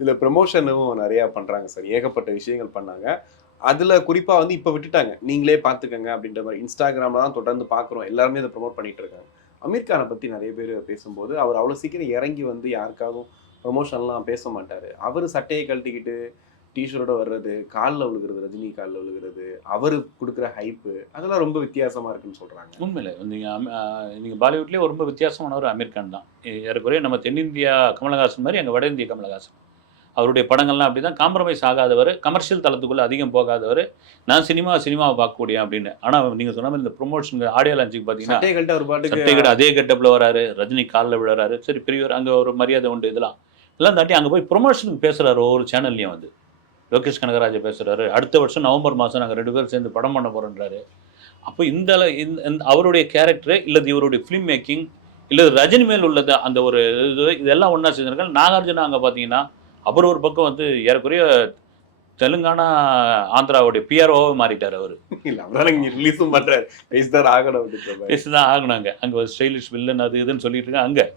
இதுல ப்ரமோஷனும் நிறைய பண்றாங்க சார். ஏகப்பட்ட விஷயங்கள் பண்ணாங்க. அதுல குறிப்பா வந்து இப்ப விட்டுட்டாங்க. நீங்களே பார்த்துக்கங்க அப்படின்ற மாரி. இன்ஸ்டாகிராம்ல தான் தொடர்ந்து பார்க்குறோம். எல்லாருமே இத ப்ரமோட் பண்ணிட்டு இருக்காங்க. அமீர் கான பத்தி நெறைய பேரு பேசும்போது, அவர் அவ்வளோ சீக்கிரம் இறங்கி வந்து யாருக்காகவும் ப்ரமோஷன்லாம் பேச மாட்டாரு. அவரு சட்டைய கழட்டிக்கிட்டு, டீ ஷர்ட்டோட வர்றது, கால்ல விழுகுறது, ரஜினி கால்ல விழுகுறது, அவரு குடுக்குற ஹைப்பு, அதெல்லாம் ரொம்ப வித்தியாசமா இருக்குன்னு சொல்றாங்க. உண்மையில நீங்க நீங்க பாலிவுட்லயே ரொம்ப வித்தியாசமானவர் அமீர் கான் தான். ஏறக்குறைய நம்ம தென்னிந்தியா கமலஹாசன் மாரி, அங்க வட இந்திய கமலஹாசன். அவருடைய படங்கள்லாம் அப்படிதான். காம்ப்ரமைஸ் ஆகாதவரு, கமர்ஷியல் தளத்துக்குள்ள அதிகம் போகாதவரு. நான் சினிமாவ பார்க்கக்கூடியவன் அப்படின்னு. ஆனா நீங்க சொன்ன மாரி இந்த ப்ரமோஷன் ஆடியோ லான்ச்சுக்கு பார்த்தீங்கன்னா, சட்டைய கழட்டி அவர் பாட்டுக்கு சட்டை அதே கெட்டப்ல வராரு. ரஜினி கால்ல விழுறாரு. சரி பெரியவர் அங்க ஒரு மரியாதை உண்டு இதெல்லாம். இதெல்லாம் தாண்டி அங்க போய் ப்ரமோஷனுக்கு பேசுறாரு ஒவ்வொரு சேனல்லயும் வந்து. லோகேஷ் கனகராஜ் பேசுறாரு. அடுத்த வருஷம் நவம்பர் மாசம் நாங்க 2 பேரும் சேர்ந்து படம் பண்ண போறோம்ன்றாரு. அப்போ இந்த அவருடைய கேரக்டர் இல்ல இவருடைய ஃபிலிம் மேக்கிங் இல்ல ரஜினி மேல் உள்ளது அந்த ஒரு இதெல்லாம் ஒண்ணா சேர்ந்திருக்காங்க. நாகார்ஜுனா அங்க பார்த்தீங்கன்னா, அவர் ஒரு பக்கம் வந்து ஏறக்குறைய தெலுங்கானா, ஆந்திராவுடைய பிஆர்ஓவா மாறிட்டாரு அவரு. இல்ல அவரால இங்க ரிலீஸும் பண்றாரு. பேசி தான் ஆகணும் அப்படின்ற மாரி. பேசி தான் ஆகணும் அங்க. அங்க ஒரு ஸ்டைலிஷ் வில்லன் அது இதுன்னு சொல்லிட்டு இருக்காங்க. அங்க